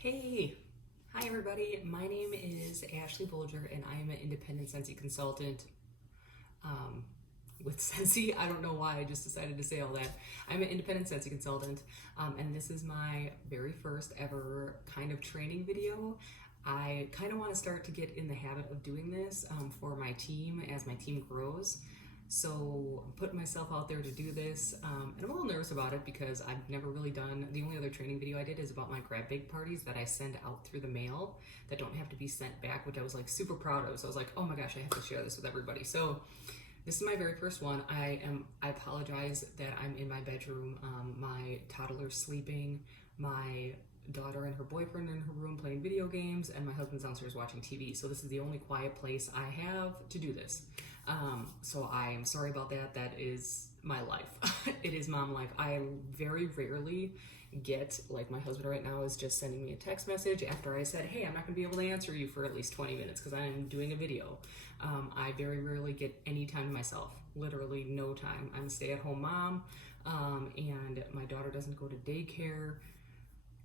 Hey, hi everybody. My name is Ashley Bolger and I am an independent Scentsy consultant um, with Scentsy. I don't know why I just decided to say all that. I'm an independent Scentsy consultant and this is my very first ever kind of training video. I kind of want to start to get in the habit of doing this for my team as my team grows. So I'm putting myself out there to do this, and I'm a little nervous about it because I've never really done. The only other training video I did is about my grab bag parties that I send out through the mail that don't have to be sent back, which I was like super proud of. So I was like, oh my gosh, I have to share this with everybody. So this is my very first one. I apologize that I'm in my bedroom. My toddler's sleeping. My daughter and her boyfriend in her room playing video games, and my husband's downstairs watching TV. So this is the only quiet place I have to do this. So I am sorry about that. That is my life. It is mom life. I very rarely get, like my husband right now is just sending me a text message after I said, hey, I'm not gonna be able to answer you for at least 20 minutes because I'm doing a video. I very rarely get any time to myself, literally no time. I'm a stay-at-home mom, and my daughter doesn't go to daycare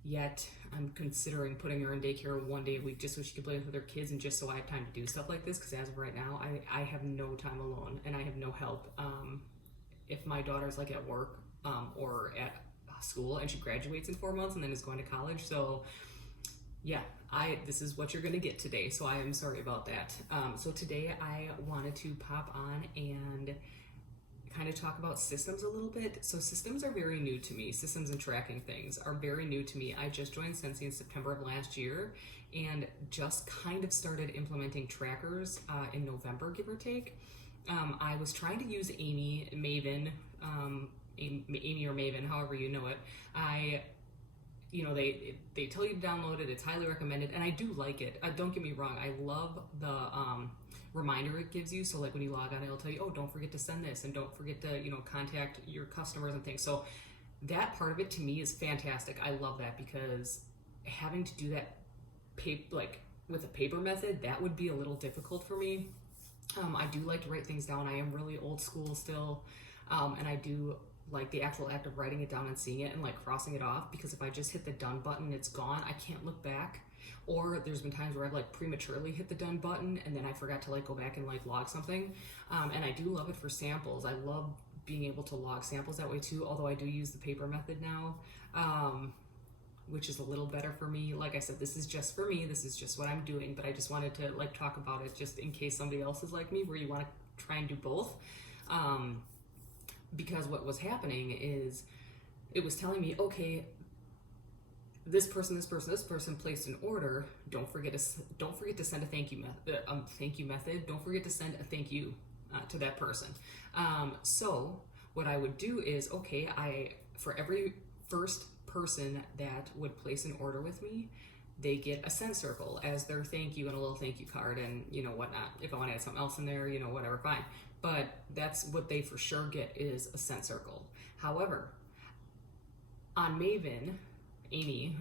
yet. I'm considering putting her in daycare one day a week just so she can play with other kids and just so I have time to do stuff like this, because as of right now I have no time alone and I have no help. If my daughter's like at work or at school and she graduates in 4 months and then is going to college, so yeah, this is what you're gonna get today, so I am sorry about that. So today I wanted to pop on and kind of talk about systems a little bit. So systems are very new to me. Systems and tracking things are very new to me. I just joined Scentsy in September of last year and just kind of started implementing trackers in November, give or take. I was trying to use Amy or Maven, however you know it. They tell you to download it. It's highly recommended, and I do like it. Don't get me wrong. I love the reminder it gives you. So like when you log on, it'll tell you, oh, don't forget to send this, and don't forget to contact your customers and things. So that part of it to me is fantastic. I love that because having to do that with a paper method, that would be a little difficult for me. I do like to write things down. I am really old school still, and I do like the actual act of writing it down and seeing it and like crossing it off, because if I just hit the done button, it's gone. I can't look back. Or there's been times where I've like prematurely hit the done button and then I forgot to like go back and like log something. And I do love it for samples. I love being able to log samples that way too, although I do use the paper method now, which is a little better for me. Like I said, this is just for me. This is just what I'm doing, but I just wanted to like talk about it just in case somebody else is like me where you want to try and do both. Because what was happening is it was telling me, okay, this person placed an order. Don't forget to send a thank you method. Don't forget to send a thank you to that person. So what I would do is, okay, for every first person that would place an order with me, they get a scent circle as their thank you and a little thank you card and whatnot. If I want to add something else in there, whatever, fine. But that's what they for sure get, is a scent circle. However, on Amy,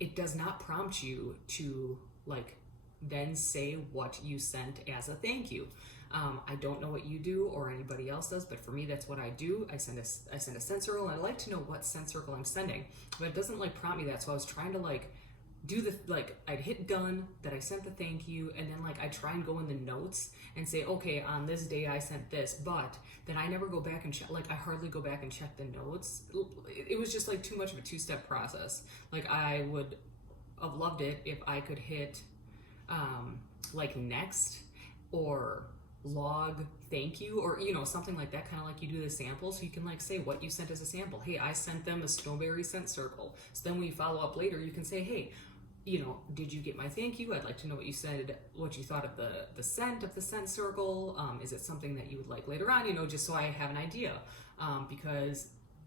it does not prompt you to like then say what you sent as a thank you. I don't know what you do or anybody else does, but for me, that's what I do. I send a scent circle, and I like to know what scent circle I'm sending, but it doesn't like prompt me that. So I was trying to like do I'd hit done, that I sent the thank you, and then like I try and go in the notes and say, okay, on this day I sent this, but then I never go back and check. Like I hardly go back and check the notes. It was just like too much of a two-step process. Like I would have loved it if I could hit like next or log thank you, or something like that, kind of like you do the sample, so you can like say what you sent as a sample. Hey, I sent them a snowberry scent circle. So then when you follow up later, you can say, hey, did you get my thank you? I'd like to know what you said, what you thought of the scent of the scent circle. Is it something that you would like later on, just so I have an idea. Because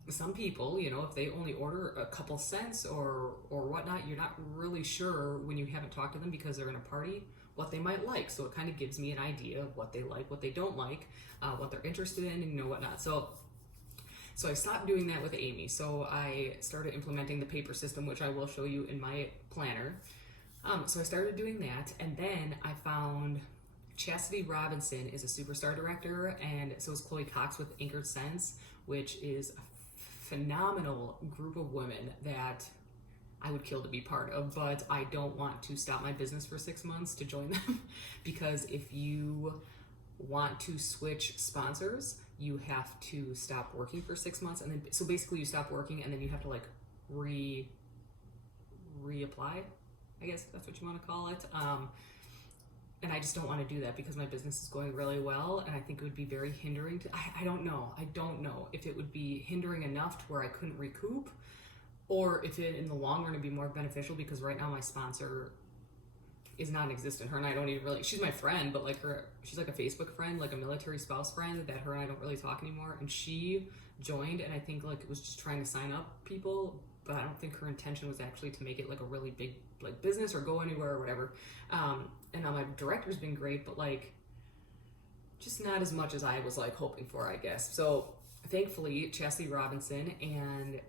some people, if they only order a couple scents or whatnot, you're not really sure when you haven't talked to them because they're in a party what they might like. So it kind of gives me an idea of what they like, what they don't like, what they're interested in, and whatnot. So I stopped doing that with Amy. So I started implementing the paper system, which I will show you in my planner. So I started doing that, and then I found Chastity Robinson is a superstar director, and so is Chloe Cox with Anchored Scents, which is a phenomenal group of women that I would kill to be part of, but I don't want to stop my business for 6 months to join them because if you want to switch sponsors, you have to stop working for 6 months, and then so basically you stop working and then you have to like reapply. I guess that's what you want to call it. And I just don't want to do that because my business is going really well, and I think it would be very hindering to. I don't know. I don't know if it would be hindering enough to where I couldn't recoup, or if it in the long run would be more beneficial, because right now my sponsor is non-existent. Her and I don't even really, she's my friend, but like she's like a Facebook friend, like a military spouse friend that her and I don't really talk anymore. And she joined, and I think like it was just trying to sign up people, but I don't think her intention was actually to make it like a really big like business or go anywhere or whatever. And now my director's been great, but like just not as much as I was like hoping for, I guess. So thankfully, Chastity Robinson and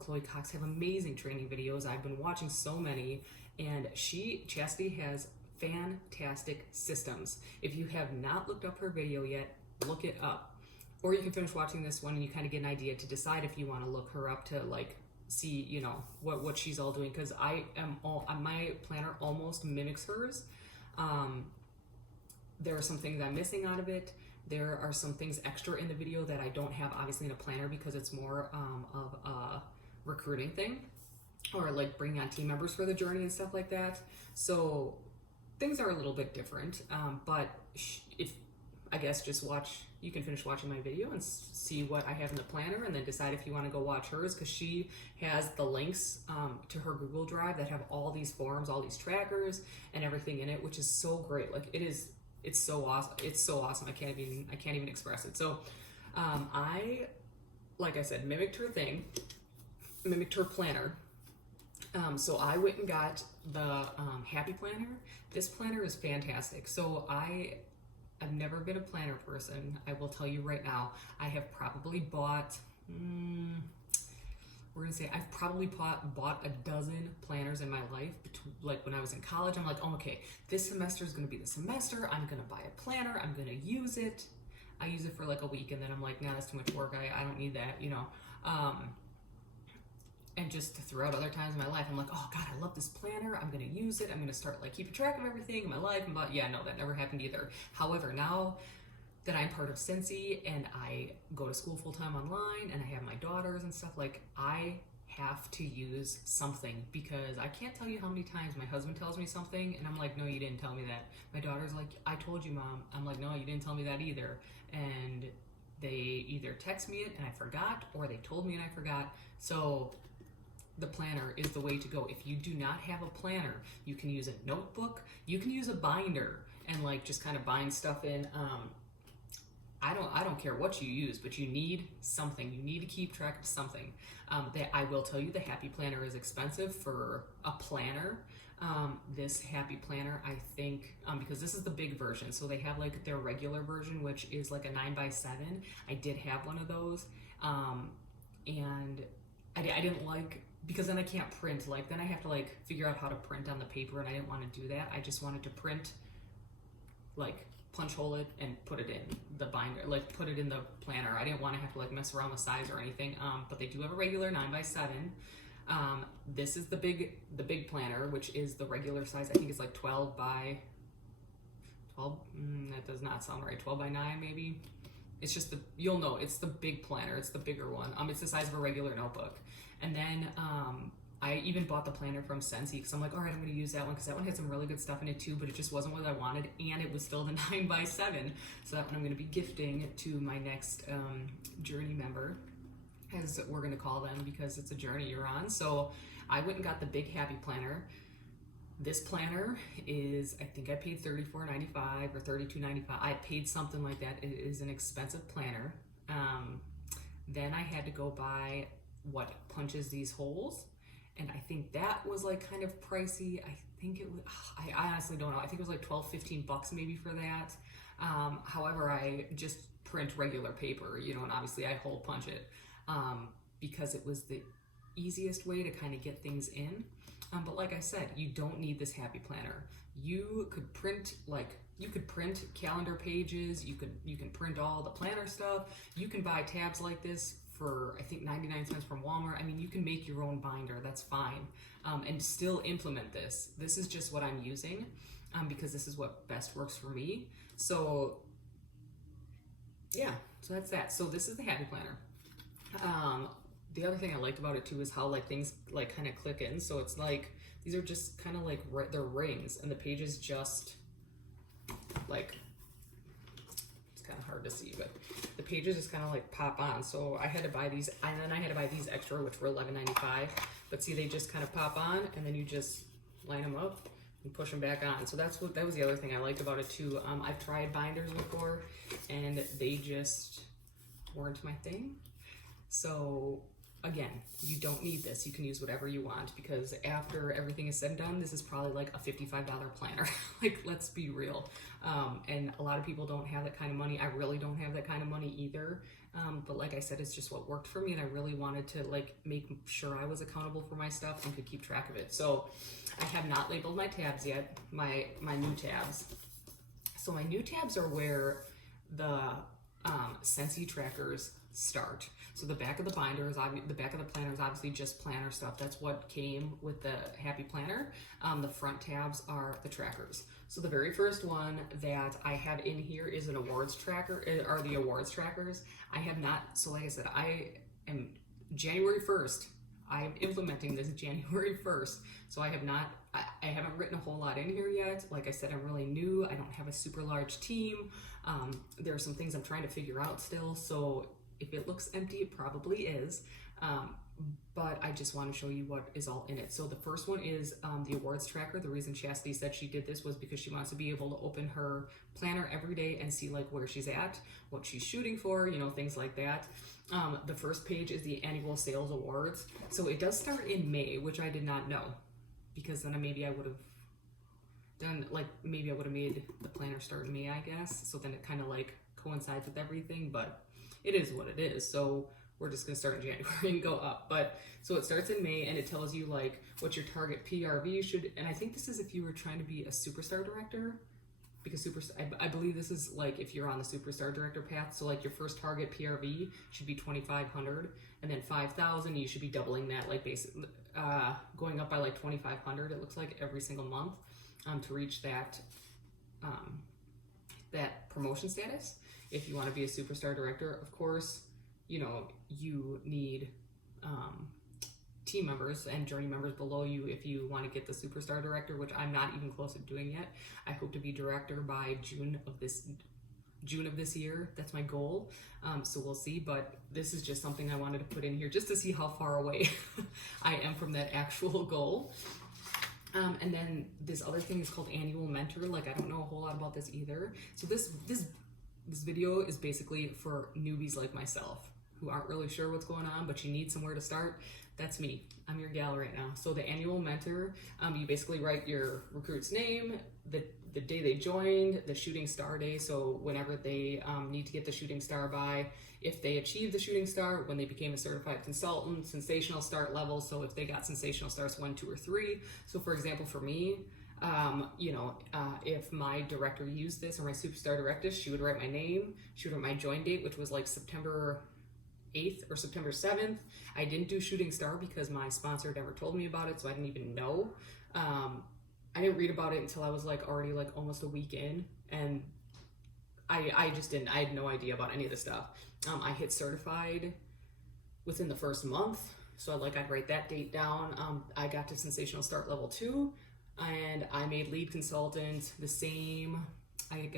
Chloe Cox have amazing training videos. I've been watching so many, and Chastity has fantastic systems. If you have not looked up her video yet, look it up. Or you can finish watching this one and you kind of get an idea to decide if you want to look her up to like see, you know, what she's all doing. Because my planner almost mimics hers. There are some things I'm missing out of it. There are some things extra in the video that I don't have obviously in a planner because it's more of a recruiting thing, or like bringing on team members for the journey and stuff like that. So things are a little bit different, but if I guess just watch, you can finish watching my video and see what I have in the planner, and then decide if you want to go watch hers, because she has the links to her Google Drive that have all these forms, all these trackers and everything in it, which is so great. Like it's so awesome. It's so awesome. I can't even express it. So like I said, mimicked her planner. So I went and got the Happy Planner. This planner is fantastic. So I've never been a planner person. I will tell you right now, I have probably bought, I've probably bought a dozen planners in my life. Like when I was in college, I'm like, oh, okay, this semester is going to be the semester. I'm going to buy a planner. I'm going to use it. I use it for like a week, and then I'm like, nah, that's too much work. I don't need that, you know. And just throughout other times in my life, I'm like, oh God, I love this planner. I'm going to use it. I'm going to start like keeping track of everything in my life. But yeah, no, that never happened either. However, now that I'm part of Scentsy and I go to school full-time online and I have my daughters and stuff, like I have to use something, because I can't tell you how many times my husband tells me something and I'm like, no, you didn't tell me that. My daughter's like, I told you, Mom. I'm like, no, you didn't tell me that either. And they either text me it and I forgot, or they told me and I forgot. So the planner is the way to go. If you do not have a planner, you can use a notebook, you can use a binder and like just kind of bind stuff in. I don't care what you use, but you need something. You need to keep track of something. That I will tell you, the Happy Planner is expensive for a planner. This Happy Planner, I think, because this is the big version, so they have like their regular version, which is like a 9x7. I did have one of those, and I didn't like, because then I can't print, like then I have to like figure out how to print on the paper, and I didn't want to do that. I just wanted to print, like punch hole it and put it in the binder, like put it in the planner. I didn't want to have to like mess around with size or anything. But they do have a regular 9x7. This is the big planner, which is the regular size. I think it's like 12 by 12. That does not sound right. 12 by 9 maybe. It's just you'll know it's the big planner. It's the bigger one. It's the size of a regular notebook. And then I even bought the planner from Scentsy, because I'm like, all right, I'm going to use that one, because that one had some really good stuff in it too, but it just wasn't what I wanted, and it was still the 9x7. So that one I'm going to be gifting to my next journey member, as we're going to call them, because it's a journey you're on. So I went and got the big Happy Planner. This planner is, I think I paid $34.95 or $32.95. I paid something like that. It is an expensive planner. Then I had to go buy what punches these holes, and I think that was like kind of pricey. I think it was, I honestly don't know. I think it was like $12-15 maybe for that. However, I just print regular paper, you know, and obviously I hole punch it, because it was the easiest way to kind of get things in. But like I said, you don't need this Happy Planner. You could print calendar pages. You can print all the planner stuff. You can buy tabs like this for I think 99 cents from Walmart. I mean, you can make your own binder, that's fine, and still implement this. This is just what I'm using, because this is what best works for me. So yeah, so that's that. So this is the Happy Planner. The other thing I liked about it too is how like things like kind of click in. So it's like, these are just kind of like, they're rings, and the pages just like, it's kind of hard to see, but the pages just kind of like pop on. So I had to buy these, and then I had to buy these extra, which were $11.95. But see, they just kind of pop on, and then you just line them up and push them back on. So that was the other thing I liked about it too. I've tried binders before, and they just weren't my thing. So again, you don't need this. You can use whatever you want, because after everything is said and done, this is probably like a $55 planner. Like, let's be real. And a lot of people don't have that kind of money. I really don't have that kind of money either. But like I said, it's just what worked for me, and I really wanted to like make sure I was accountable for my stuff and could keep track of it. So I have not labeled my tabs yet, my new tabs. So my new tabs are where the Scentsy trackers start. So the back of the binder is the back of the planner is obviously just planner stuff. That's what came with the Happy Planner. The front tabs are the trackers. So the very first one that I have in here is an awards tracker, are the awards trackers. I have not, so like I said, I am January 1st. I'm implementing this January 1st. So I haven't written a whole lot in here yet. Like I said, I'm really new. I don't have a super large team. There are some things I'm trying to figure out still. So if it looks empty, it probably is. But I just want to show you what is all in it. So the first one is the awards tracker. The reason Chastity said she did this was because she wants to be able to open her planner every day and see like where she's at, what she's shooting for, you know, things like that. The first page is the annual sales awards. So it does start in May, which I did not know, because then maybe I would have done, like, maybe I would have made the planner start in May, I guess. So then it kind of like coincides with everything, but it is what it is. So we're just gonna start in January and go up. But so it starts in May, and it tells you like what your target PRV should, and I think this is if you were trying to be a superstar director, because I believe this is like if you're on the superstar director path. So like your first target PRV should be 2,500, and then 5,000. You should be doubling that, like basically going up by like 2,500. It looks like every single month to reach that that promotion status. If you want to be a superstar director, of course, you know, you need team members and journey members below you if you want to get the superstar director, which I'm not even close to doing yet. I hope to be director by June of this year. That's my goal. So we'll see, but this is just something I wanted to put in here just to see how far away I am from that actual goal. And then this other thing is called Annual Mentor. Like, I don't know a whole lot about this either. So this video is basically for newbies like myself who aren't really sure what's going on, but you need somewhere to start. That's me. I'm your gal right now. So the Annual Mentor, you basically write your recruit's name, the day they joined, the shooting star day, so whenever they need to get the shooting star by, if they achieved the shooting star, when they became a certified consultant, sensational start level, so if they got sensational stars 1, 2, or 3. So for example, for me, if my director used this, or my superstar director, she would write my name, she would write my join date, which was like September 8th or September 7th. I didn't do shooting star because my sponsor never told me about it, so I didn't even know. I didn't read about it until I was like already like almost a week in, and I just didn't, I had no idea about any of this stuff. I hit certified within the first month, so I'd write that date down. I got to sensational start level 2, and I made lead consultant the same. I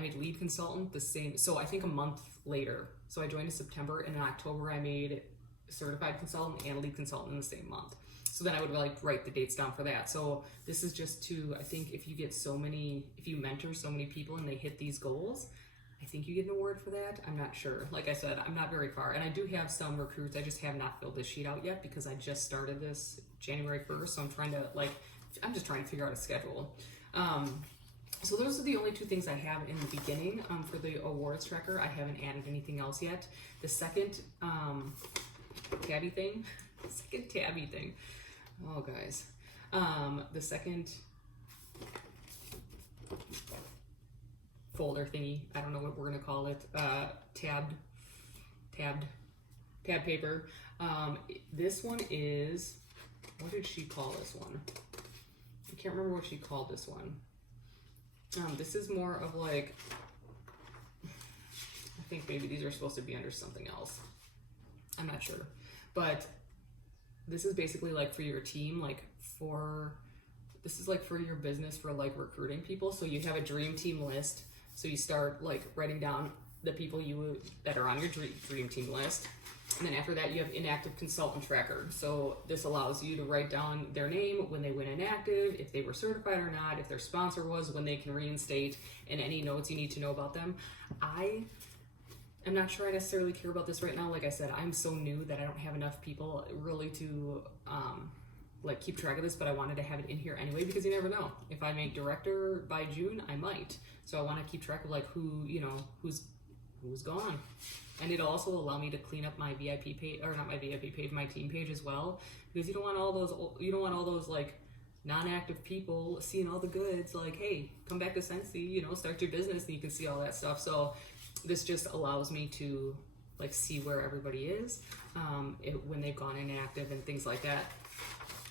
made lead consultant the same, so I think a month later. So I joined in September, and in October I made certified consultant and lead consultant in the same month. So then I would like write the dates down for that. So this is just to, I think if you mentor so many people and they hit these goals, I think you get an award for that. I'm not sure. Like I said, I'm not very far. And I do have some recruits. I just have not filled this sheet out yet because I just started this January 1st. So I'm just trying to figure out a schedule. So those are the only two things I have in the beginning for the awards tracker. I haven't added anything else yet. The second tabby thing, oh guys, the second folder thingy, I don't know what we're gonna call it, tabbed tab paper. This one is, what did she call this one? I can't remember what she called this one. This is more of like, I think maybe these are supposed to be under something else. I'm not sure. But this is basically like for your team, this is like for your business, for like recruiting people. So you have a dream team list. So you start like writing down the people that are on your dream team list. And then after that, you have inactive consultant tracker. So this allows you to write down their name, when they went inactive, if they were certified or not, if their sponsor was, when they can reinstate, and any notes you need to know about them. I'm not sure I necessarily care about this right now. Like I said, I'm so new that I don't have enough people really to like keep track of this, but I wanted to have it in here anyway, because you never know. If I make director by June, I might. So I want to keep track of like who's gone. And it'll also allow me to clean up my VIP page, or not my VIP page, my team page as well, because you don't want all those like non-active people seeing all the goods, like, hey, come back to Scentsy, start your business, and you can see all that stuff. So this just allows me to like see where everybody is when they've gone inactive and things like that.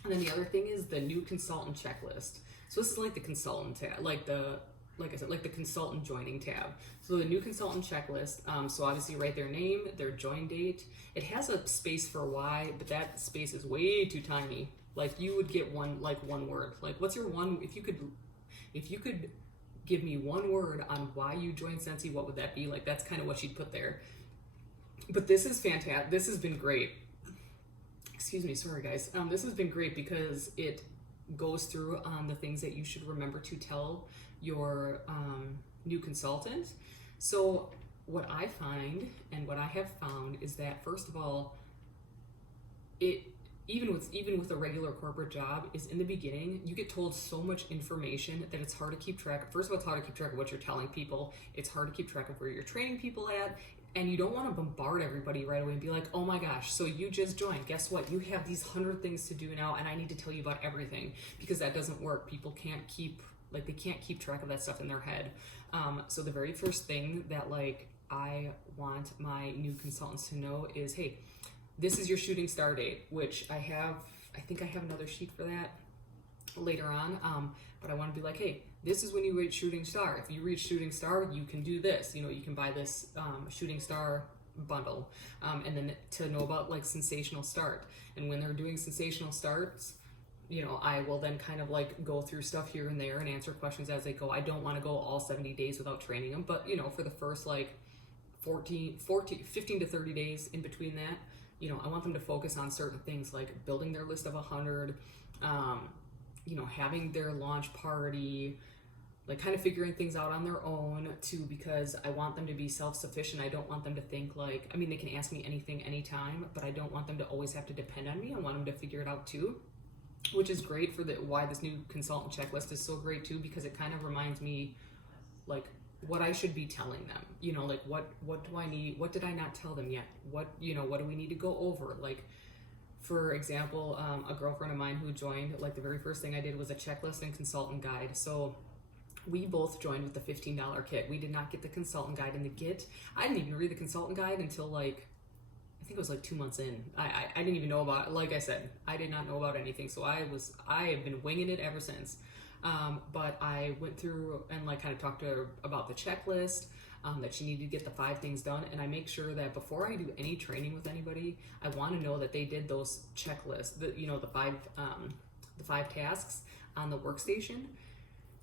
And then the other thing is the new consultant checklist. So this is like the consultant tab, like I said, like the consultant joining tab. So the new consultant checklist, so obviously write their name, their join date. It has a space for why, but that space is way too tiny. Like you would get one word. Like what's your one, if you could give me one word on why you joined Scentsy, what would that be? Like that's kind of what she'd put there. But this is fantastic. This has been great. Excuse me, sorry guys. This has been great because it goes through the things that you should remember to tell your new consultant. So what I find and what I have found is that, first of all, even with a regular corporate job, is in the beginning you get told so much information that it's hard to keep track. First of all, it's hard to keep track of what you're telling people. It's hard to keep track of where you're training people at. And you don't want to bombard everybody right away and be like, oh my gosh, so you just joined. Guess what? You have these 100 things to do now, and I need to tell you about everything, because that doesn't work. People can't keep track of that stuff in their head. So the very first thing that I want my new consultants to know is, hey, this is your shooting star date, which I think I have another sheet for that later on. But I want to be like, hey, this is when you reach shooting star. If you reach shooting star, you can do this. You can buy this shooting star bundle. And then to know about like sensational start. And when they're doing sensational starts, I will then kind of like go through stuff here and there and answer questions as they go. I don't want to go all 70 days without training them, but for the first like 15 to 30 days in between that, I want them to focus on certain things like building their list of 100, having their launch party, like kind of figuring things out on their own too, because I want them to be self-sufficient. I don't want them to think like, they can ask me anything anytime, but I don't want them to always have to depend on me. I want them to figure it out too, which is great for why this new consultant checklist is so great too, because it kind of reminds me like what I should be telling them, like what do I need? What did I not tell them yet? What do we need to go over? Like, for example, a girlfriend of mine who joined, like the very first thing I did was a checklist and consultant guide. So we both joined with the $15 kit. We did not get the consultant guide, and the kit, I didn't even read the consultant guide until I think it was like 2 months in. I didn't even know about it. Like I said, I did not know about anything. So I have been winging it ever since. But I went through and like kind of talked to her about the checklist, that she needed to get the 5 things done. And I make sure that before I do any training with anybody, I want to know that they did those checklists, the 5 tasks on the workstation.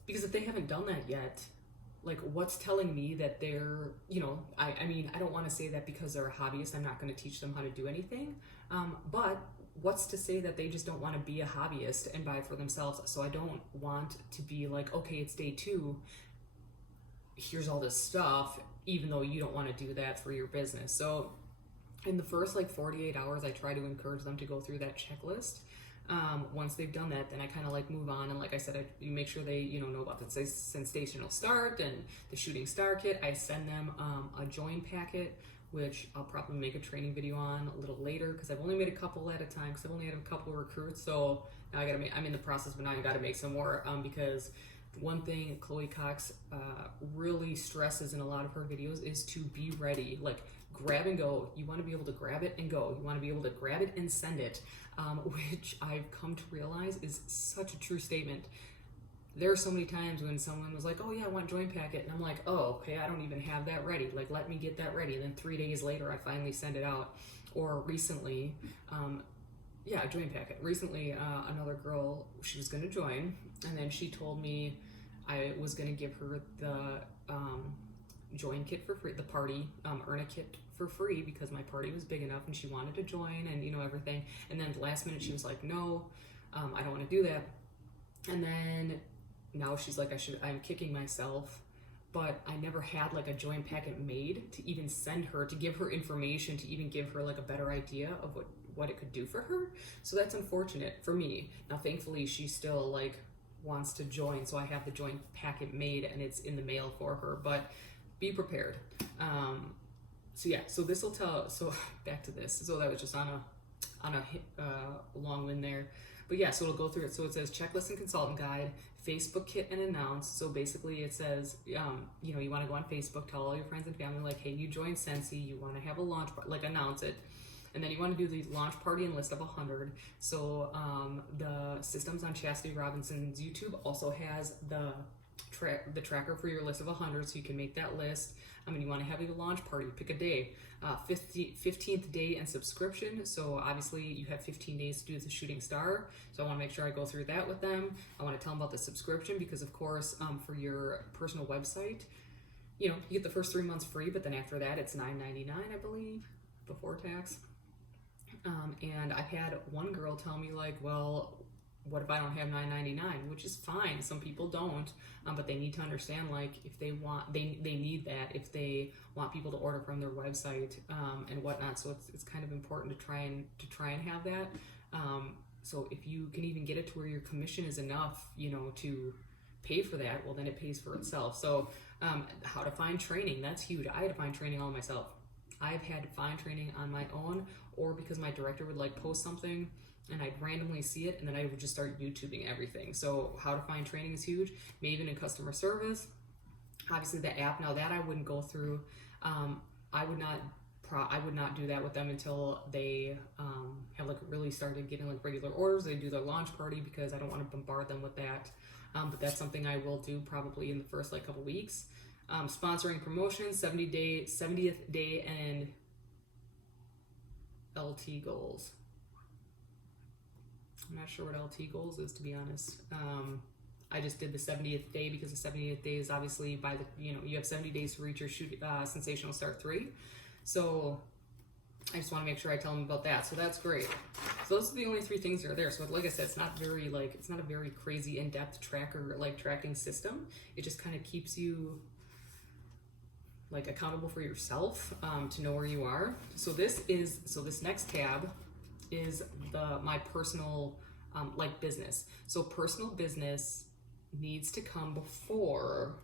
Because if they haven't done that yet, like what's telling me that they're, I don't want to say that because they're a hobbyist, I'm not going to teach them how to do anything. But what's to say that they just don't want to be a hobbyist and buy it for themselves? So I don't want to be like, okay, it's day 2. Here's all this stuff, even though you don't want to do that for your business. So in the first 48 hours, I try to encourage them to go through that checklist. Once they've done that, then I kind of move on, and like I said, you make sure they know about the sensational start and the shooting star kit. I send them a join packet, which I'll probably make a training video on a little later, because I've only made a couple at a time, because I've only had a couple of recruits. So now I'm in the process, but now I got to make some more, because one thing Chloe Cox really stresses in a lot of her videos is to be ready. Like, grab and go. You want to be able to grab it and go. You want to be able to grab it and send it, which I've come to realize is such a true statement. There are so many times when someone was like, oh yeah, I want join packet. And I'm like, oh, okay, I don't even have that ready. Like, let me get that ready. And then 3 days later, I finally send it out. Or recently, join packet. Recently, another girl, she was going to join. And then she told me I was going to give her the join kit for free, the party earn a kit for free, because my party was big enough and she wanted to join and, you know, everything. And then the last minute, she was like, no, I don't want to do that. And then now she's like, I'm kicking myself, but I never had like a join packet made to even send her, to give her information, to even give her like a better idea of what it could do for her. So that's unfortunate for me. Now, thankfully, she still like wants to join, so I have the join packet made and it's in the mail for her, but be prepared. So this will tell, so back to this. So that was just on a long win there. But yeah, so it'll go through it. So it says checklist and consultant guide, Facebook kit and announce. So basically it says, you want to go on Facebook, tell all your friends and family, like, hey, you joined Scentsy, you want to have a launch, like announce it. And then you want to do the launch party and list of 100. So the Systems on Chastity Robinson's YouTube also has the tracker for your list of 100, so you can make that list. You want to have a launch party, pick a day, 15th day and subscription. So obviously you have 15 days to do the shooting star. So I want to make sure I go through that with them. I want to tell them about the subscription because, of course, for your personal website, you get the first 3 months free, but then after that it's $9.99, I believe, before tax. And I've had one girl tell me like, well, what if I don't have $9.99? Which is fine. Some people don't, but they need to understand, like, if they want, they need that if they want people to order from their website and whatnot. So it's kind of important to try and have that. So if you can even get it to where your commission is enough, to pay for that, well, then it pays for itself. So how to find training, that's huge. I had to find training all myself. I've had to find training on my own, or because my director would like post something and I'd randomly see it, and then I would just start YouTubing everything. So how to find training is huge. Maybe in customer service. Obviously the app, now that I wouldn't go through. I would not do that with them until they have like really started getting like regular orders. They do their launch party, because I don't want to bombard them with that. But that's something I will do probably in the first like couple weeks. Sponsoring promotions, 70th day and LT goals. I'm not sure what LT goals is, to be honest. I just did the 70th day because the 70th day is obviously by the, you have 70 days to reach your sensational start 3. So I just want to make sure I tell them about that. So that's great. So those are the only 3 things that are there. So like I said, it's not a very crazy in-depth tracker, like tracking system. It just kind of keeps you like accountable for yourself, to know where you are. So this next tab is my personal business. So personal business needs to come before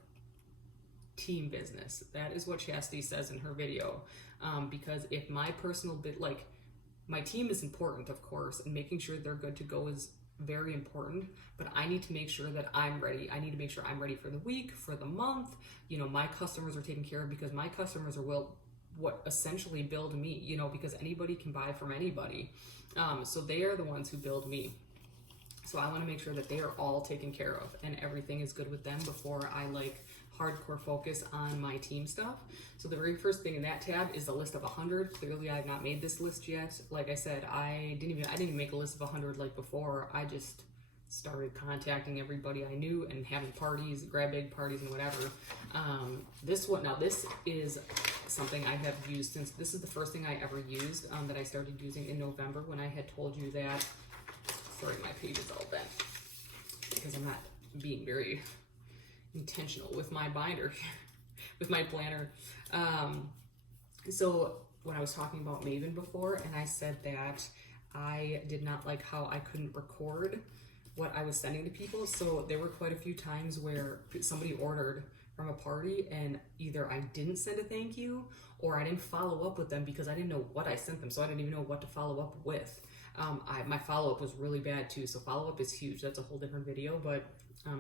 team business. That is what Chastity says in her video. Because if my personal my team is important, of course, and making sure they're good to go is very important, but I need to make sure that I'm ready. I need to make sure I'm ready for the week, for the month. My customers are taken care of, because my customers are what essentially build me, because anybody can buy from anybody. So they are the ones who build me. So I want to make sure that they are all taken care of and everything is good with them before I hardcore focus on my team stuff. So the very first thing in that tab is the list of 100. Clearly I have not made this list yet. Like I said, I didn't even make a list of 100 before. I just started contacting everybody I knew and having parties, grab bag parties and whatever. This is something I have used since, this is the first thing I ever used that I started using in November, when I had told you that, sorry, my page is all bent because I'm not being very intentional with my binder, with my planner. So when I was talking about Maven before, and I said that I did not like how I couldn't record what I was sending to people. So there were quite a few times where somebody ordered from a party and either I didn't send a thank you or I didn't follow up with them because I didn't know what I sent them. So I didn't even know what to follow up with. My follow-up was really bad too. So follow-up is huge. That's a whole different video, but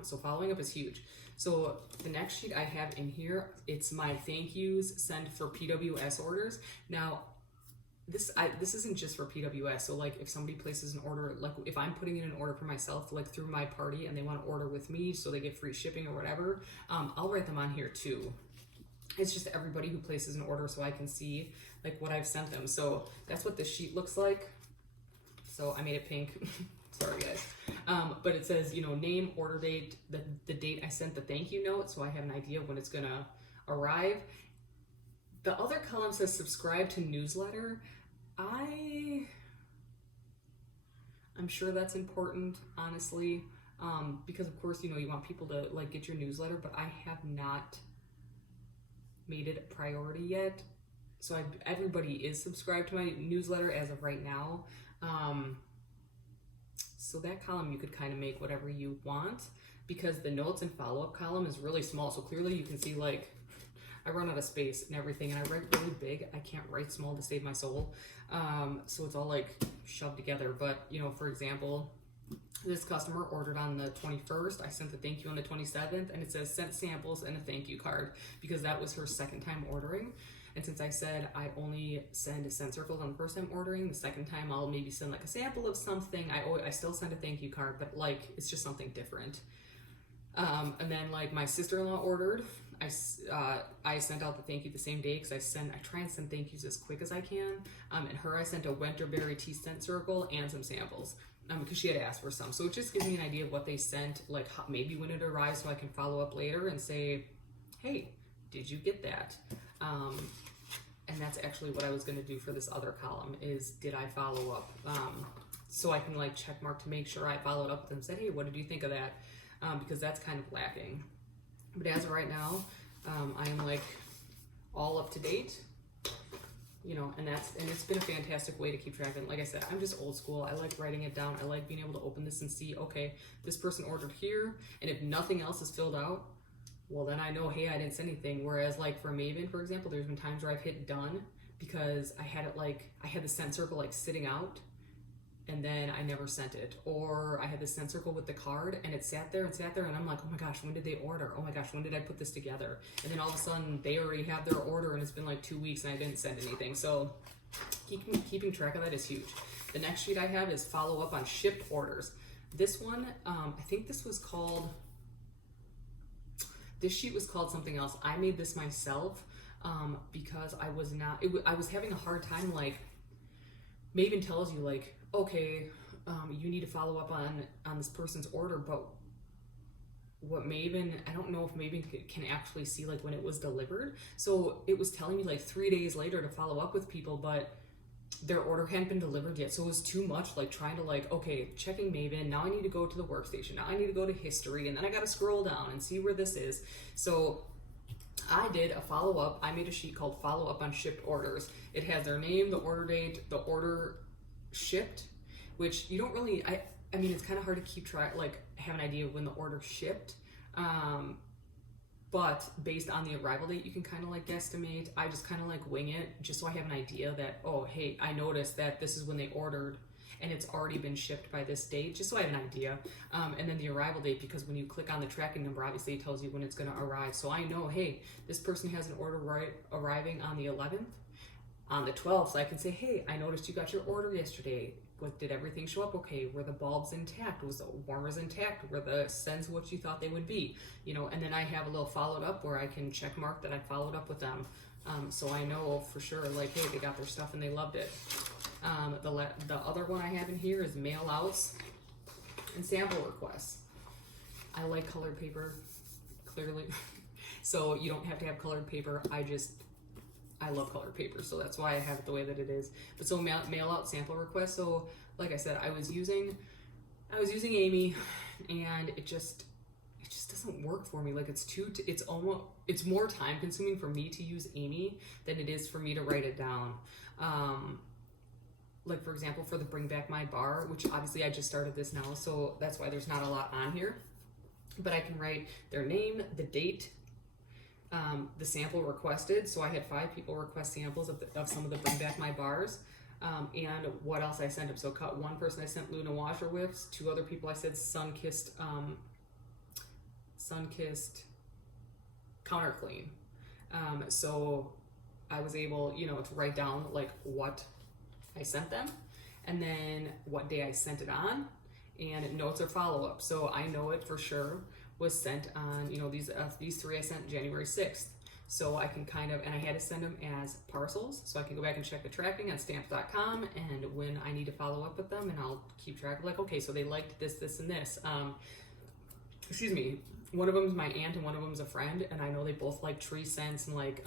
so following up is huge. So the next sheet I have in here, it's my thank yous sent for PWS orders. Now, this isn't just for PWS. So like if somebody places an order, like if I'm putting in an order for myself, like through my party, and they want to order with me so they get free shipping or whatever, I'll write them on here too. It's just everybody who places an order so I can see like what I've sent them. So that's what this sheet looks like. So I made it pink. Sorry guys. But it says, you know, name, order date, the date I sent the thank you note, so I have an idea of when it's gonna arrive. The other column says subscribe to newsletter. I'm sure that's important, honestly, because of course, you know, you want people to like get your newsletter, but I have not made it a priority yet. So everybody is subscribed to my newsletter as of right now. So that column you could kind of make whatever you want, because the notes and follow-up column is really small. So clearly you can see like I run out of space and everything, and I write really big. I can't write small to save my soul. So it's all like shoved together. But you know, for example, this customer ordered on the 21st. I sent the thank you on the 27th, and it says sent samples and a thank you card, because that was her second time ordering. And since I said I only send scent circles on the first time ordering, the second time I'll maybe send like a sample of something. I still send a thank you card, but like it's just something different. And then like my sister-in-law ordered, I sent out the thank you the same day, because I try and send thank yous as quick as I can. And her, I sent a winterberry tea scent circle and some samples, because she had asked for some. So it just gives me an idea of what they sent, like maybe when it arrives, so I can follow up later and say, hey, did you get that? And that's actually what I was going to do for this other column, is did I follow up? So I can like check mark to make sure I followed up with them and said, hey, what did you think of that? Because that's kind of lacking. But as of right now, I am like all up to date, you know, and it's been a fantastic way to keep track of it. Like I said, I'm just old school. I like writing it down. I like being able to open this and see, okay, this person ordered here, and if nothing else is filled out, well then I know, hey, I didn't send anything. Whereas like for Maven, for example, there's been times where I've hit done because I had the scent circle like sitting out, and then I never sent it. Or I had the scent circle with the card, and it sat there, and I'm like, oh my gosh, when did they order? Oh my gosh, when did I put this together? And then all of a sudden they already have their order, and it's been like 2 weeks and I didn't send anything. So keeping track of that is huge. The next sheet I have is follow up on shipped orders. This one, I think this sheet was called something else. I made this myself because I was having a hard time, like, Maven tells you like, okay, you need to follow up on this person's order, but what Maven, I don't know if Maven can actually see like when it was delivered. So it was telling me like 3 days later to follow up with people, but their order hadn't been delivered yet. So it was too much, like trying to like, okay, checking Maven, now I need to go to the workstation, now I need to go to history, and then I got to scroll down and see where this is. So I did a follow-up. I made a sheet called follow up on shipped orders. It has their name, the order date, the order shipped, which you don't really, I mean, it's kind of hard to keep track, like have an idea of when the order shipped. But based on the arrival date, you can kind of like guesstimate. I just kind of like wing it, just so I have an idea that, oh, hey, I noticed that this is when they ordered and it's already been shipped by this date, just so I have an idea. And then the arrival date, because when you click on the tracking number, obviously it tells you when it's going to arrive. So I know, hey, this person has an order arriving on the 11th, on the 12th. So I can say, hey, I noticed you got your order yesterday. Did everything show up okay? Were the bulbs intact? Was the warmers intact? Were the scents what you thought they would be? You know, and then I have a little followed up where I can check mark that I followed up with them. So I know for sure, like, hey, they got their stuff and they loved it. The other one I have in here is mail outs and sample requests. I like colored paper, clearly. So you don't have to have colored paper. I love colored paper, so that's why I have it the way that it is. But so mail out sample requests. So like I said, I was using Amy, and it just doesn't work for me. Like it's more time consuming for me to use Amy than it is for me to write it down. Like for example, for the Bring Back My Bar, which obviously I just started this now, so that's why there's not a lot on here. But I can write their name, the date, the sample requested. So I had 5 people request samples of some of the Bring Back My Bars. And what else I sent them. So one person I sent Luna washer whiffs, 2 other people I said sun-kissed counter clean. So I was able, to write down like what I sent them and then what day I sent it on and notes or follow-up. So I know it for sure was sent on, these 3 I sent January 6th. So I can and I had to send them as parcels. So I can go back and check the tracking on stamps.com, and when I need to follow up with them, and I'll keep track of like, okay, so they liked this, this, and this. Excuse me. One of them is my aunt and one of them is a friend, and I know they both like tree scents and like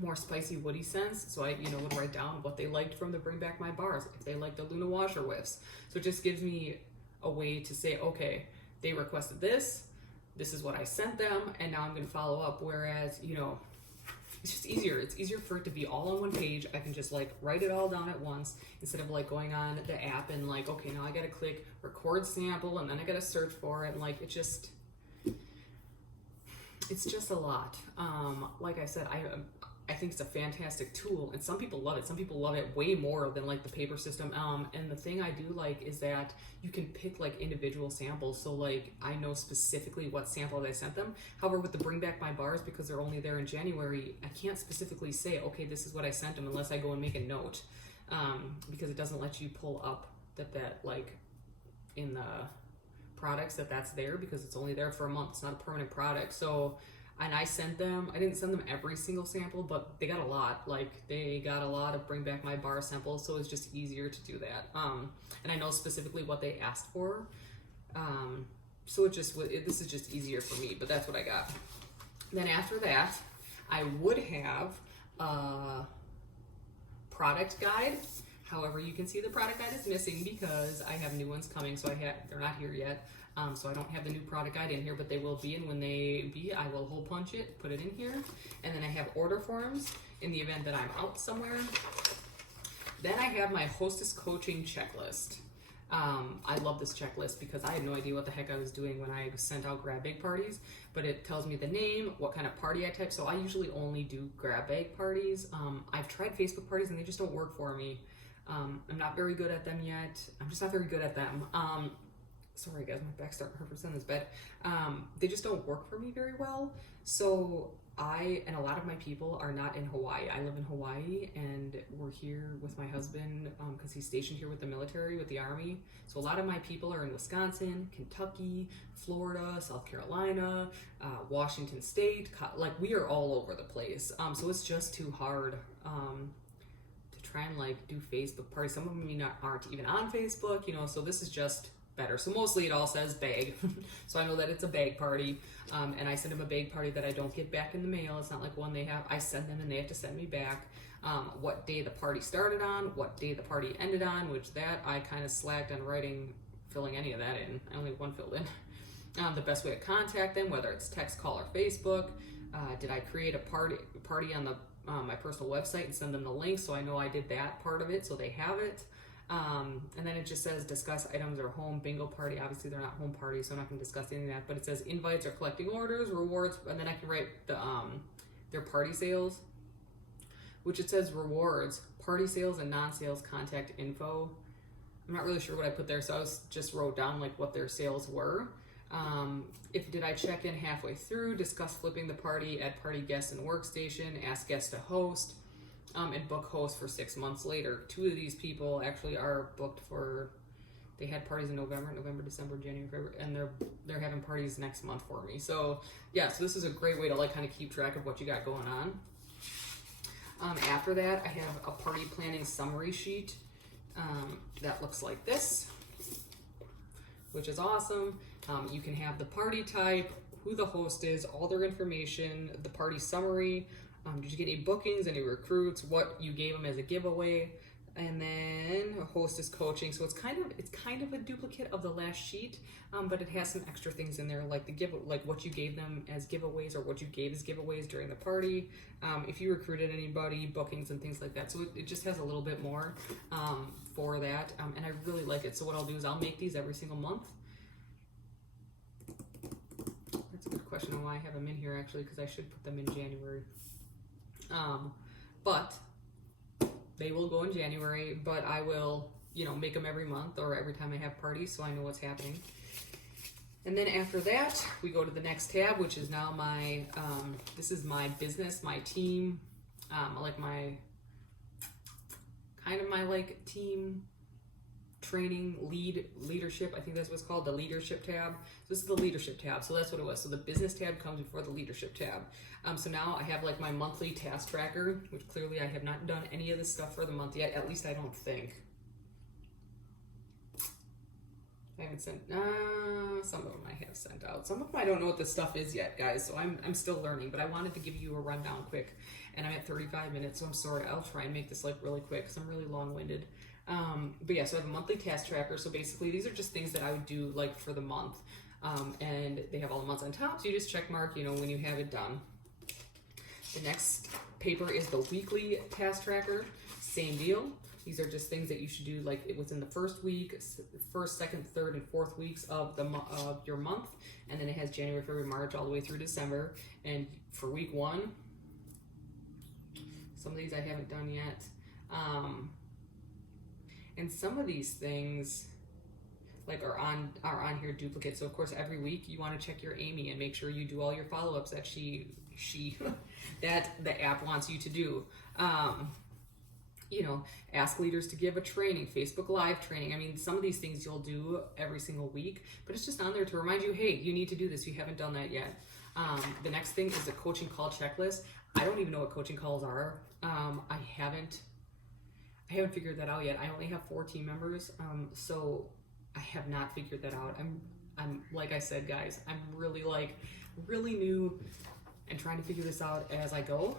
more spicy woody scents. So I, would write down what they liked from the Bring Back My Bars, if they liked the Luna washer whiffs. So it just gives me a way to say, okay, they requested this. This is what I sent them, and now I'm going to follow up. Whereas, it's just easier. It's easier for it to be all on one page. I can just like write it all down at once instead of like going on the app and like, okay, now I got to click record sample and then I got to search for it. And like, it's just a lot. Like I said, I think it's a fantastic tool, and some people love it. Some people love it way more than like the paper system. And the thing I do like is that you can pick like individual samples. So like I know specifically what sample I sent them. However, with the Bring Back My Bars, because they're only there in January, I can't specifically say, okay, this is what I sent them unless I go and make a note, because it doesn't let you pull up that like in the products that's there, because it's only there for a month. It's not a permanent product. So. And I didn't send them every single sample, but they got a lot. Like, they got a lot of Bring Back My Bar samples, so it's just easier to do that. And I know specifically what they asked for. So this is just easier for me, but that's what I got. Then after that, I would have a product guide. However, you can see the product guide is missing because I have new ones coming, so they're not here yet. So I don't have the new product guide in here, but they will be, and when they be, I will hole punch it, put it in here. And then I have order forms in the event that I'm out somewhere. Then I have my hostess coaching checklist. I love this checklist because I had no idea what the heck I was doing when I sent out grab bag parties, but it tells me the name, what kind of party I type. So I usually only do grab bag parties. I've tried Facebook parties and they just don't work for me. I'm not very good at them yet. I'm just not very good at them. Sorry guys, my back's starting to hurt from this bed. They just don't work for me very well. So and a lot of my people are not in Hawaii. I live in Hawaii and we're here with my husband because he's stationed here with the military, with the Army. So a lot of my people are in Wisconsin, Kentucky, Florida, South Carolina, Washington State. Like, we are all over the place. So it's just too hard to try and like do Facebook parties. Some of them aren't even on Facebook, so this is just better. So mostly it all says bag. So I know that it's a bag party. And I send them a bag party that I don't get back in the mail. It's not like one I send them and they have to send me back. What day the party started on, what day the party ended on, which that I kind of slacked on filling any of that in. I only have one filled in. The best way to contact them, whether it's text, call, or Facebook. Did I create a party on my personal website and send them the link, so I know I did that part of it, so they have it. And then it just says discuss items or home bingo party. Obviously they're not home parties, so I'm not going to discuss any of that, but it says invites or collecting orders, rewards, and then I can write their party sales, which it says rewards, party sales and non-sales contact info. I'm not really sure what I put there, so I just wrote down like what their sales were. Did I check in halfway through, discuss flipping the party, add party guests and workstation, ask guests to host, and book hosts for 6 months later. 2 of these people actually are booked they had parties in November, December, January, February, and they're having parties next month for me. So yeah, so this is a great way to like kind of keep track of what you got going on. After that, I have a party planning summary sheet that looks like this, which is awesome. You can have the party type, who the host is, all their information, the party summary, did you get any bookings, any recruits, what you gave them as a giveaway, and then hostess coaching. So it's kind of a duplicate of the last sheet, but it has some extra things in there, like what you gave them as giveaways or what you gave as giveaways during the party, if you recruited anybody, bookings and things like that. So it just has a little bit more for that, and I really like it. So what I'll do is I'll make these every single month. That's a good question on why I have them in here, actually, because I should put them in January. But they will go in January, but I will, make them every month or every time I have parties so I know what's happening. And then after that, we go to the next tab, which is now my, this is my business, my team, like my team training, leadership. I think that's what's called, the leadership tab. So this is the leadership tab. So that's what it was. So the business tab comes before the leadership tab. So now I have like my monthly task tracker, which clearly I have not done any of this stuff for the month yet. At least I don't think. I haven't sent, some of them I have sent out. Some of them I don't know what this stuff is yet, guys. So I'm still learning, but I wanted to give you a rundown quick. And I'm at 35 minutes, so I'm sorry. I'll try and make this like really quick because I'm really long-winded. But yeah, so I have a monthly task tracker. So basically these are just things that I would do like for the month. And they have all the months on top. So you just check mark, when you have it done. The next paper is the weekly task tracker. Same deal. These are just things that you should do like within the first week, first, second, third, and fourth weeks of your month. And then it has January, February, March, all the way through December. And for week 1, some of these I haven't done yet. And some of these things like are on here duplicate. So of course every week you want to check your Amy and make sure you do all your follow-ups that she that the app wants you to do. Ask leaders to give a training, Facebook Live training. I mean, some of these things you'll do every single week, but it's just on there to remind you, hey, you need to do this. You haven't done that yet. The next thing is a coaching call checklist. I don't even know what coaching calls are. I haven't figured that out yet. I only have 4 team members, so I have not figured that out. I'm like I said, guys, I'm really new and trying to figure this out as I go.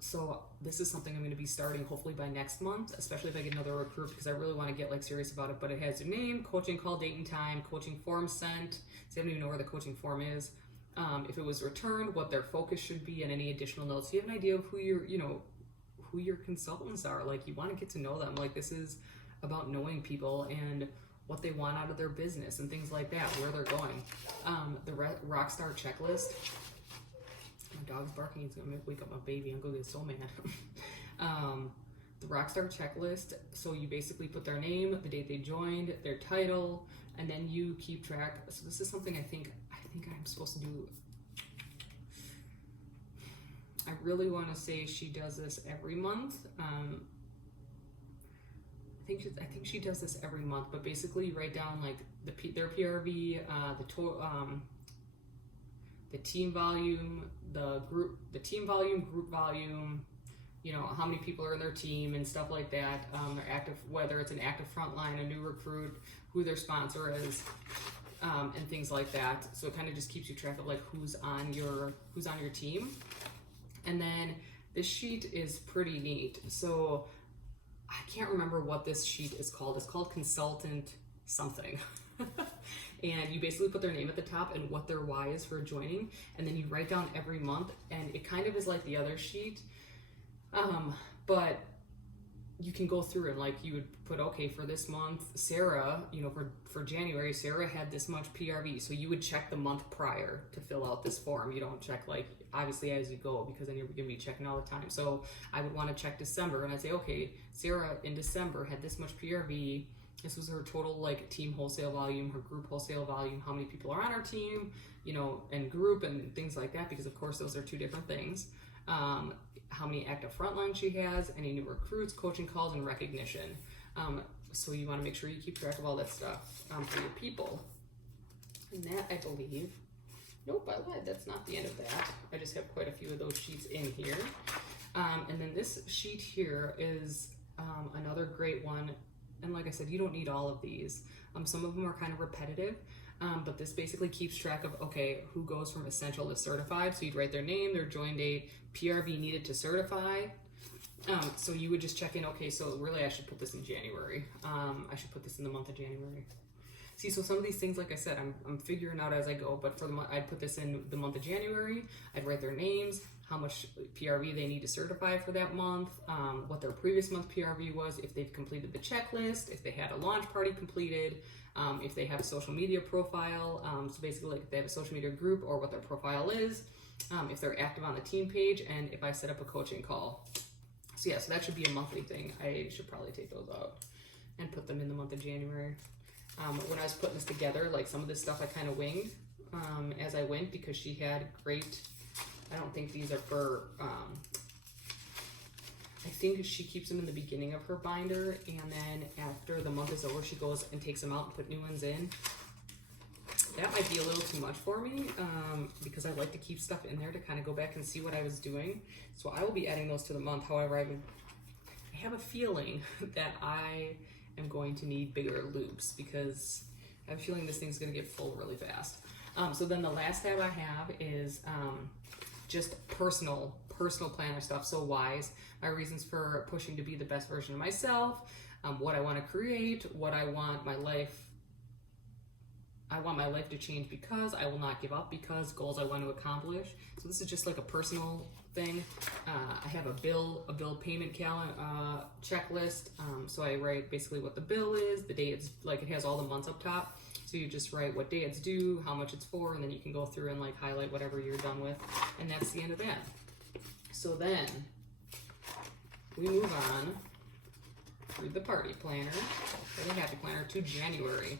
So this is something I'm going to be starting hopefully by next month, especially if I get another recruit, because I really want to get serious about it. But it has your name, coaching call date and time, coaching form sent. So I don't even know where the coaching form is. If it was returned, what their focus should be, and any additional notes. You have an idea of who your consultants are. Like, you want to get to know them. Like, this is about knowing people and what they want out of their business and things like that, where they're going. The Rockstar checklist. My dog's barking. He's gonna wake up my baby. I'm gonna get so mad. The Rockstar checklist. So you basically put their name, the date they joined, their title, and then you keep track. So this is something I think I'm supposed to do. I really want to say she does this every month. I think she does this every month. But basically, you write down like their PRV, the team volume, group volume, how many people are in their team and stuff like that. Their active, whether it's an active frontline, a new recruit, who their sponsor is, and things like that. So it kind of just keeps you track of like who's on your team. And then this sheet is pretty neat. So I can't remember what this sheet is called. It's called consultant something. And you basically put their name at the top and what their why is for joining, and then you write down every month, and it kind of is like the other sheet, but you can go through and like you would put, okay, for this month, Sarah, for January, Sarah had this much PRV, so you would check the month prior to fill out this form. You don't check like obviously as you go, because then you're going to be checking all the time. So I would want to check December, and I'd say, okay, Sarah in December had this much PRV. This was her total like team wholesale volume, her group wholesale volume, how many people are on our team, and group and things like that, because of course those are 2 different things. How many active frontline she has, any new recruits, coaching calls, and recognition. So you want to make sure you keep track of all that stuff for your people. And that, I believe, nope, I lied. That's not the end of that. I just have quite a few of those sheets in here. And then this sheet here is another great one. And like I said, you don't need all of these. Some of them are kind of repetitive, but this basically keeps track of, okay, who goes from essential to certified. So you'd write their name, their join date, PRV needed to certify. So you would just check in, okay, so really I should put this in January. I should put this in the month of January. See, so some of these things, like I said, I'm figuring out as I go, but for the month, I'd put this in the month of January. I'd write their names, how much PRV they need to certify for that month, what their previous month PRV was, if they've completed the checklist, if they had a launch party completed, if they have a social media profile, so basically like if they have a social media group or what their profile is, if they're active on the team page, and if I set up a coaching call. So yeah, so that should be a monthly thing. I should probably take those out and put them in the month of January. When I was putting this together, like some of this stuff I kind of winged as I went, because she had great, I don't think these are for, I think she keeps them in the beginning of her binder, and then after the month is over, she goes and takes them out and put new ones in. That might be a little too much for me, because I like to keep stuff in there to kind of go back and see what I was doing. So I will be adding those to the month. However, I have a feeling that I am going to need bigger loops, because I have a feeling this thing's going to get full really fast. So then the last tab I have is just personal planner stuff. So whys, my reasons for pushing to be the best version of myself, what I want to create, what I want my life to change, because I will not give up, because goals I want to accomplish. So this is just like a personal thing. I have a bill payment checklist. So I write basically what the bill is, the day it's like, it has all the months up top. So you just write what day it's due, how much it's for, and then you can go through and like highlight whatever you're done with. And that's the end of that. So then we move on through the party planner, or the happy planner, to January.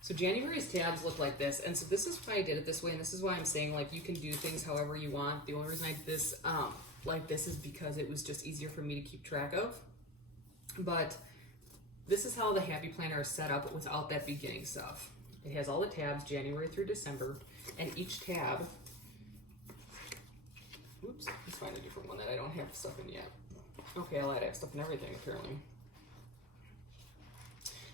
So January's tabs look like this, and so this is why I did it this way, and this is why I'm saying like you can do things however you want. The only reason I did this like this is because it was just easier for me to keep track of. But this is how the happy planner is set up without that beginning stuff. It has all the tabs, January through December, and each tab, oops, let's find a different one that I don't have stuff in yet. Okay, I lied, I have stuff in everything apparently.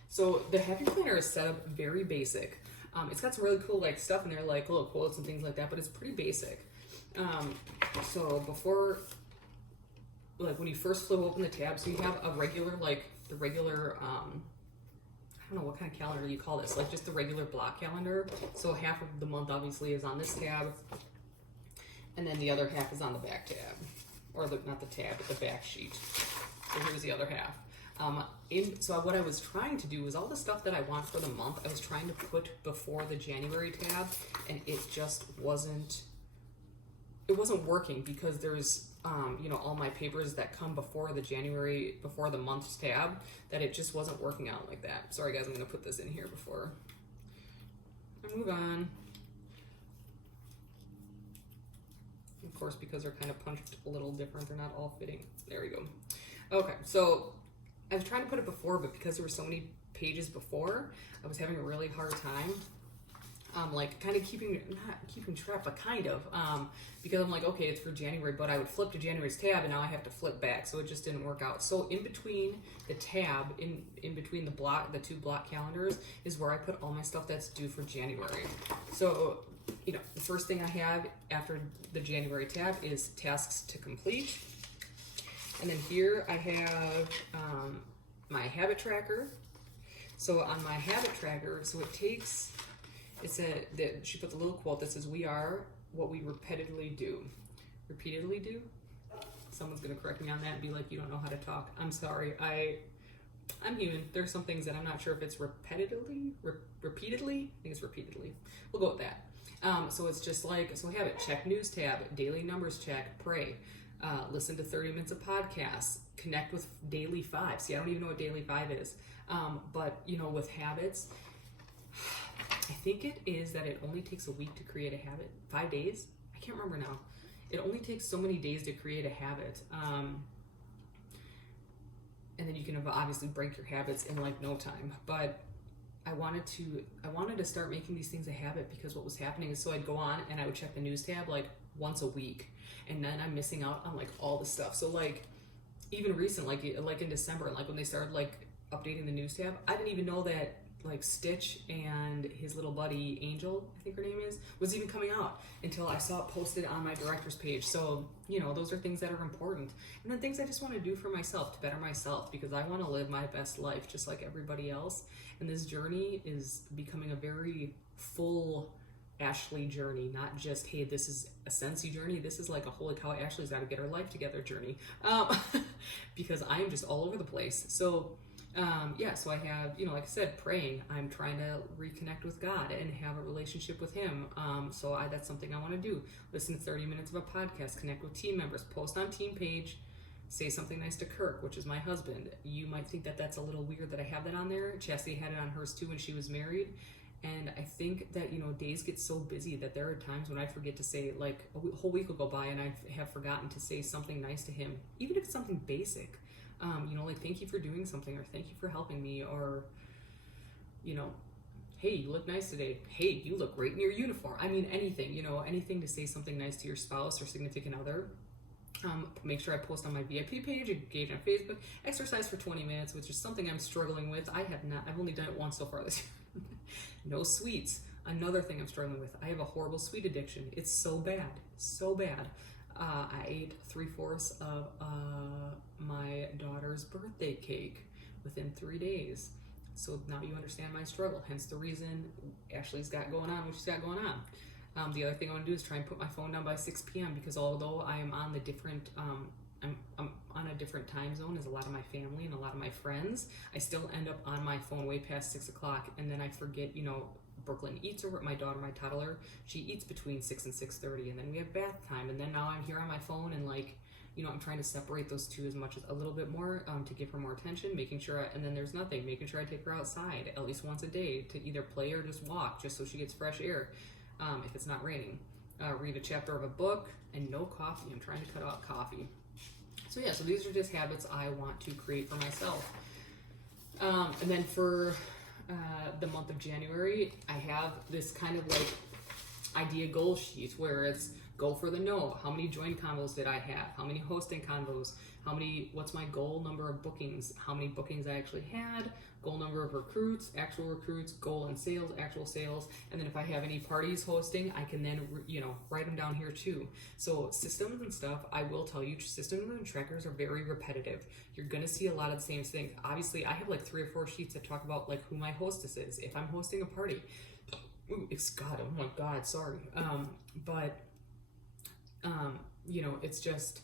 So the happy planner is set up very basic. It's got some really cool like stuff in there, like little quotes and things like that, but it's pretty basic. So before, like when you first flip open the tab, so you have a regular, like the regular, I don't know what kind of calendar you call this, like just the regular block calendar. So half of the month obviously is on this tab, and then the other half is on the back tab, or not the tab, but the back sheet. So here's the other half. So what I was trying to do was all the stuff that I want for the month, I was trying to put before the January tab, and it just wasn't working, because there's, all my papers that come before the month's tab, that it just wasn't working out like that. Sorry guys, I'm gonna put this in here before I move on. Of course, because they're kind of punched a little different, they're not all fitting. There we go. Okay, so I was trying to put it before, but because there were so many pages before, I was having a really hard time, like kind of not keeping track, but kind of, because I'm like, okay, it's for January, but I would flip to January's tab, and now I have to flip back, so it just didn't work out. So in between the tab, in between the two block calendars, is where I put all my stuff that's due for January. So, the first thing I have after the January tab is tasks to complete. And then here I have my habit tracker. So on my habit tracker, so she put the little quote that says, "We are what we repeatedly do." Repeatedly do? Someone's gonna correct me on that and be like, "You don't know how to talk." I'm sorry, I'm human. There's some things that I'm not sure if it's repeatedly? I think it's repeatedly. We'll go with that. So it's just like, so habit, check news tab, daily numbers check, pray. Listen to 30 minutes of podcasts, connect with daily 5. See, I don't even know what daily 5 is. But with habits, I think it is that it only takes a week to create a habit. 5 days? I can't remember now. It only takes so many days to create a habit. And then you can obviously break your habits in like no time. But I wanted to start making these things a habit, because what was happening is, so I'd go on and I would check the news tab like once a week, and then I'm missing out on like all the stuff. So like even recent, like in December, like when they started like updating the news tab, I didn't even know that like Stitch and his little buddy Angel, I think her name is, was even coming out until I saw it posted on my director's page. So those are things that are important, and then things I just want to do for myself, to better myself, because I want to live my best life just like everybody else. And this journey is becoming a very full Ashley journey, not just, hey, this is a Scentsy journey. This is like a holy cow, Ashley's got to get her life together journey, because I am just all over the place. So so I have, like I said, praying. I'm trying to reconnect with God and have a relationship with Him. So that's something I want to do. Listen to 30 minutes of a podcast, connect with team members, post on team page, Say something nice to Kirk, which is my husband. You might think that that's a little weird that I have that on there. Chastity had it on hers too when she was married. And I think that, days get so busy that there are times when I forget to say, like, a whole week will go by and I have forgotten to say something nice to him, even if it's something basic. Like, thank you for doing something, or thank you for helping me, or, hey, you look nice today. Hey, you look great in your uniform. I mean, anything, anything to say something nice to your spouse or significant other. Make sure I post on my VIP page, engage on Facebook, exercise for 20 minutes, which is something I'm struggling with. I've only done it once so far this year. No sweets. Another thing I'm struggling with. I have a horrible sweet addiction. It's so bad. So bad. I ate 3/4 of my daughter's birthday cake within 3 days. So now you understand my struggle. Hence the reason Ashley's got going on what she's got going on. The other thing I want to do is try and put my phone down by 6 p.m. because although I am on the different, I'm on a different time zone as a lot of my family and a lot of my friends, I still end up on my phone way past 6 o'clock, and then I forget, Brooklyn eats, or my daughter, my toddler, she eats between 6 and 6:30, and then we have bath time, and then now I'm here on my phone, and I'm trying to separate those two as much as a little bit more to give her more attention, making sure, and then there's nothing, making sure I take her outside at least once a day to either play or just walk, just so she gets fresh air. If it's not raining, read a chapter of a book, and no coffee. I'm trying to cut out coffee. So these are just habits I want to create for myself. And then for the month of January, I have this kind of like idea goal sheet where it's go for the no. How many join convos did I have? How many hosting convos? What's my goal number of bookings? How many bookings I actually had? Goal number of recruits, actual recruits, goal in sales, actual sales. And then if I have any parties hosting, I can then, write them down here too. So systems and stuff, I will tell you, systems and trackers are very repetitive. You're going to see a lot of the same things. Obviously, I have like 3 or 4 sheets that talk about like who my hostess is. If I'm hosting a party, oh my God, sorry. It's just,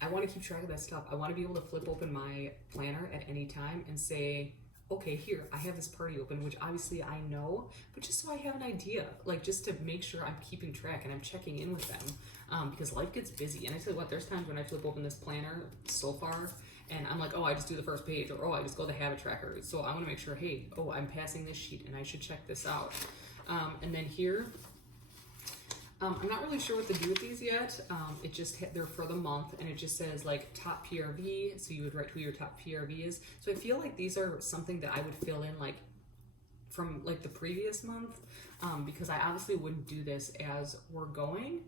I want to keep track of that stuff. I want to be able to flip open my planner at any time and say, okay, here, I have this party open, which obviously I know, but just so I have an idea, like just to make sure I'm keeping track and I'm checking in with them, because life gets busy. And I tell you what, there's times when I flip open this planner so far, and I'm like, oh, I just do the first page, or oh, I just go to the habit tracker. So I want to make sure, hey, oh, I'm passing this sheet, and I should check this out. And then here, I'm not really sure what to do with these yet. It just they're for the month, and it just says like top PRV. So you would write who your top PRV is. So I feel like these are something that I would fill in like from like the previous month, because I obviously wouldn't do this as we're going,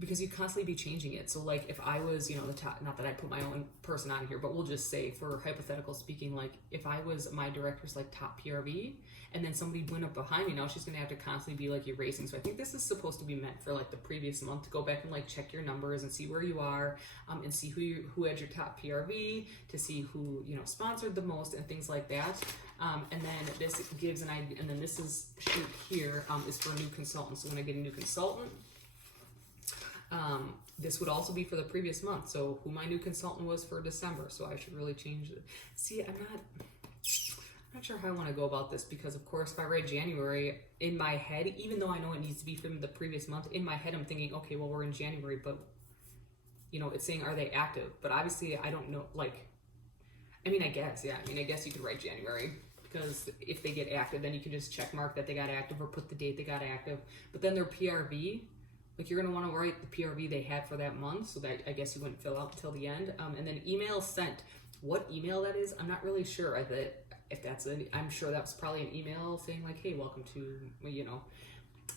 because you'd constantly be changing it. So like if I was, the top, not that I put my own person on here, but we'll just say for hypothetical speaking, like if I was my director's like top PRV, and then somebody went up behind me, now she's gonna have to constantly be like erasing. So I think this is supposed to be meant for like the previous month, to go back and like check your numbers and see where you are, and see who had your top PRV, to see who sponsored the most and things like that. And then this gives an idea, and then this is sheet here is for new consultants. So when I get a new consultant, this would also be for the previous month. So who my new consultant was for December. So I should really change it. See, I'm not sure how I want to go about this, because of course if I write January in my head, even though I know it needs to be from the previous month, in my head I'm thinking, okay, well, we're in January, but it's saying, are they active? But obviously I don't know, I guess you could write January, because if they get active, then you can just check mark that they got active or put the date they got active. But then their PRV, like you're going to want to write the PRV they had for that month, so that I guess you wouldn't fill out until the end. And then email sent. What email that is, I'm not really sure. I'm sure that's probably an email saying like, hey, welcome to,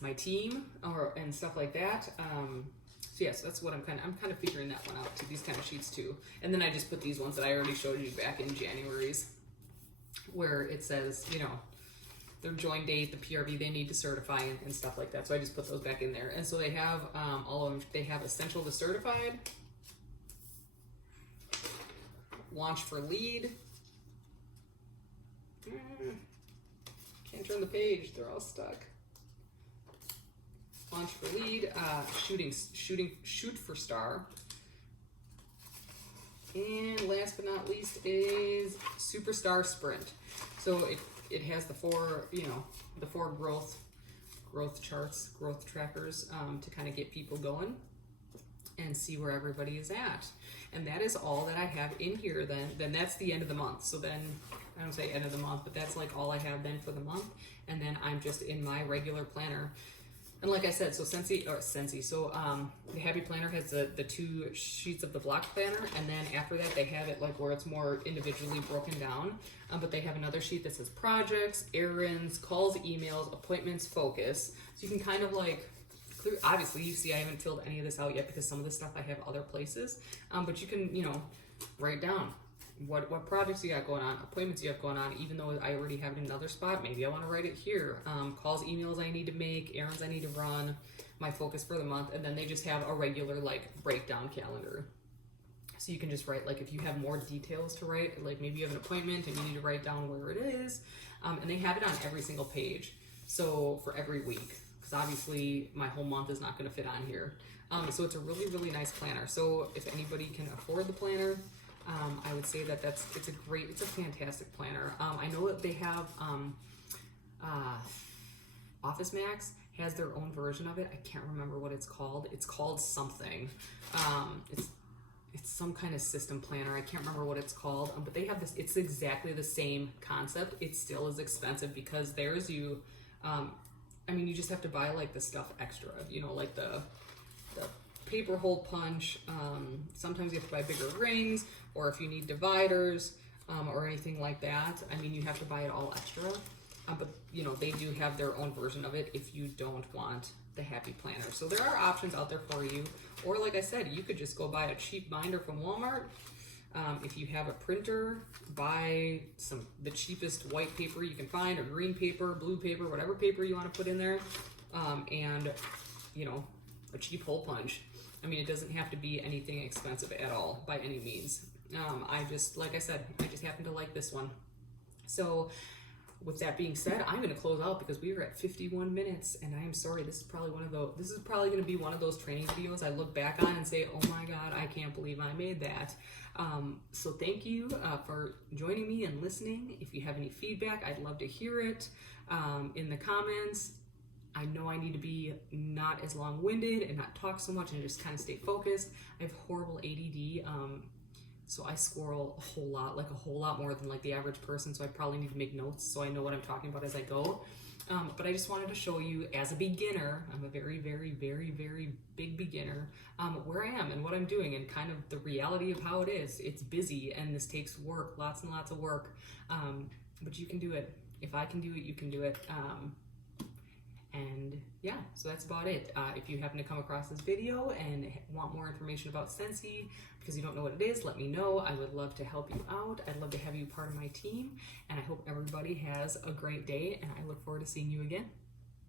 my team, and stuff like that. So yes, that's what I'm kind of figuring that one out too, these kind of sheets too. And then I just put these ones that I already showed you back in January's, where it says, their join date, the PRV they need to certify, and stuff like that. So I just put those back in there. And so they have all of them. They have essential to certified, launch for lead. Can't turn the page, they're all stuck. Launch for lead, shoot for star. And last but not least is superstar sprint. So it has the four growth charts, growth trackers, to kind of get people going. and see where everybody is at. And that is all that I have in here. Then that's the end of the month. So then I don't say end of the month, but that's like all I have then for the month. And then I'm just in my regular planner. And like I said, so Scentsy, so the Happy Planner has the 2 sheets of the block planner, and then after that they have it like where it's more individually broken down. But they have another sheet that says projects, errands, calls, emails, appointments, focus. So you can kind of like obviously you see I haven't filled any of this out yet because some of this stuff I have other places. But you can, you know, write down what projects you got going on, appointments you have going on, even though I already have it in another spot. Maybe I want to write it here. Calls, emails I need to make, errands I need to run, my focus for the month, and then they just have a regular like breakdown calendar. So you can just write, like if you have more details to write, like maybe you have an appointment and you need to write down where it is, and they have it on every single page. So for every week, because obviously my whole month is not going to fit on here. So it's a really, really nice planner. So if anybody can afford the planner, I would say that it's a fantastic planner. I know that they have, Office Max has their own version of it. I can't remember what it's called. It's called something. It's some kind of system planner. I can't remember what it's called, but they have this, it's exactly the same concept. It still is expensive because there's you, I mean, you just have to buy like the stuff extra, you know, like the paper hole punch. Sometimes you have to buy bigger rings, or if you need dividers or anything like that, I mean, you have to buy it all extra. But you know, they do have their own version of it if you don't want the Happy Planner. So there are options out there for you. Or like I said, you could just go buy a cheap binder from Walmart. If you have a printer, buy the cheapest white paper you can find, or green paper, blue paper, whatever paper you want to put in there, and you know, a cheap hole punch. I mean, it doesn't have to be anything expensive at all by any means. Like I said, I just happen to like this one. So with that being said, I'm going to close out because we are at 51 minutes, and I am sorry. This is probably going to be one of those training videos I look back on and say, oh my God, I can't believe I made that. So thank you for joining me and listening. If you have any feedback, I'd love to hear it in the comments. I know I need to be not as long-winded and not talk so much and just kind of stay focused. I have horrible ADD, so I squirrel a whole lot more than like the average person, so I probably need to make notes so I know what I'm talking about as I go. But I just wanted to show you, as a beginner, I'm a very, very, very, very big beginner, where I am and what I'm doing and kind of the reality of how it is. It's busy and this takes work, lots and lots of work, but you can do it. If I can do it, you can do it. And yeah, so that's about it. If you happen to come across this video and want more information about Scentsy because you don't know what it is, let me know. I would love to help you out. I'd love to have you part of my team, and I hope everybody has a great day, and I look forward to seeing you again.